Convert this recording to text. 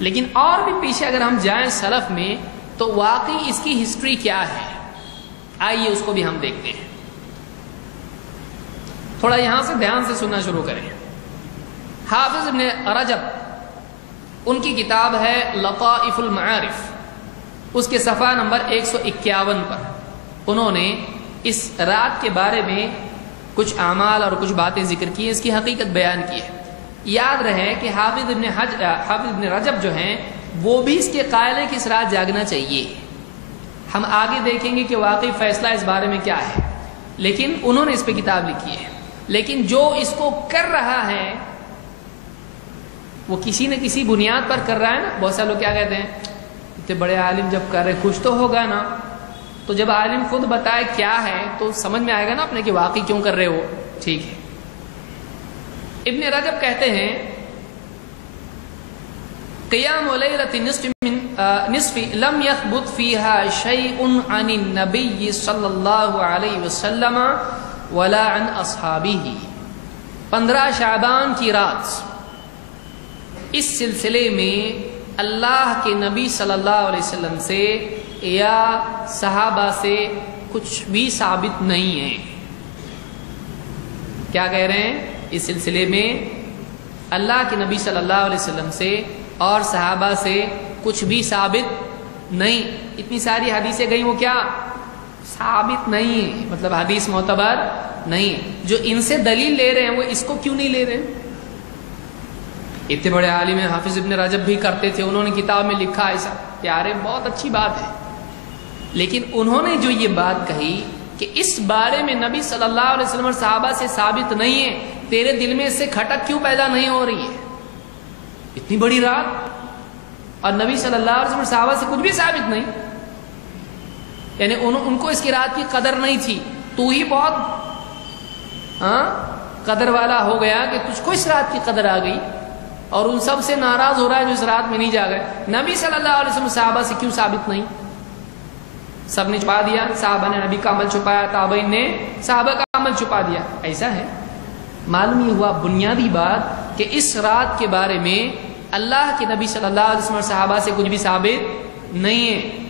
لیکن اور بھی پیچھے اگر ہم جائیں سلف میں تو واقعی اس کی ہسٹری کیا ہے، آئیے اس کو بھی ہم دیکھتے ہیں. تھوڑا یہاں سے دھیان سے سننا شروع کریں. حافظ ابن رجب، ان کی کتاب ہے لطائف المعارف، اس کے صفحہ نمبر 151 پر انہوں نے اس رات کے بارے میں کچھ اعمال اور کچھ باتیں ذکر کی، اس کی حقیقت بیان کی ہے. یاد رہے کہ حافظ ابن رجب جو ہیں وہ بھی اس کے قائل ہیں کہ اس رات جاگنا چاہیے. ہم آگے دیکھیں گے کہ واقعی فیصلہ اس بارے میں کیا ہے، لیکن انہوں نے اس پہ کتاب لکھی ہے. لیکن جو اس کو کر رہا ہے وہ کسی نہ کسی بنیاد پر کر رہا ہے نا. بہت سارے لوگ کیا کہتے ہیں، اتنے بڑے عالم جب کر رہے کچھ تو ہوگا نا. تو جب عالم خود بتائے کیا ہے تو سمجھ میں آئے گا نا اپنے کہ واقعی کیوں کر رہے ہو. ٹھیک ہے. ابن رجب کہتے ہیں قیام لیلۃ نصف لم يثبت فيها شيء عن النبي صلی اللہ علیہ وسلم ولا عن اصحابہ. 15 شعبان کی رات، اس سلسلے میں اللہ کے نبی صلی اللہ علیہ وسلم سے یا صحابہ سے کچھ بھی ثابت نہیں ہے. کیا کہہ رہے ہیں؟ اس سلسلے میں اللہ کے نبی صلی اللہ علیہ وسلم سے اور صحابہ سے کچھ بھی ثابت نہیں. اتنی ساری حدیثیں گئی وہ کیا ثابت نہیں ہے، مطلب حدیث معتبر نہیں. جو ان سے دلیل لے رہے ہیں وہ اس کو کیوں نہیں لے رہے؟ اتنے بڑے عالم حافظ ابن رجب بھی کرتے تھے، انہوں نے کتاب میں لکھا ایسا. پیارے بہت اچھی بات ہے، لیکن انہوں نے جو یہ بات کہی کہ اس بارے میں نبی صلی اللہ علیہ وسلم اور صحابہ سے ثابت نہیں ہے، تیرے دل میں اس سے کھٹک کیوں پیدا نہیں ہو رہی ہے؟ اتنی بڑی رات اور نبی صلی اللہ علیہ وسلم اور صحابہ سے کچھ بھی ثابت نہیں، یعنی ان کو اس کی رات کی قدر نہیں تھی. تو ہی بہت قدر والا ہو گیا کہ تجھ کو اس رات کی قدر آ گئی اور ان سب سے ناراض ہو رہا ہے جو اس رات میں نہیں جا گئے. نبی صلی اللہ علیہ وسلم صحابہ سے کیوں ثابت نہیں؟ سب نے چھپا دیا، صحابہ نے نبی کا عمل چھپایا، تابعین نے صحابہ کا عمل چھپا دیا. ایسا ہے. معلوم یہ ہوا بنیادی بات کہ اس رات کے بارے میں اللہ کے نبی صلی اللہ علیہ وسلم اور صحابہ سے کچھ بھی ثابت نہیں ہے.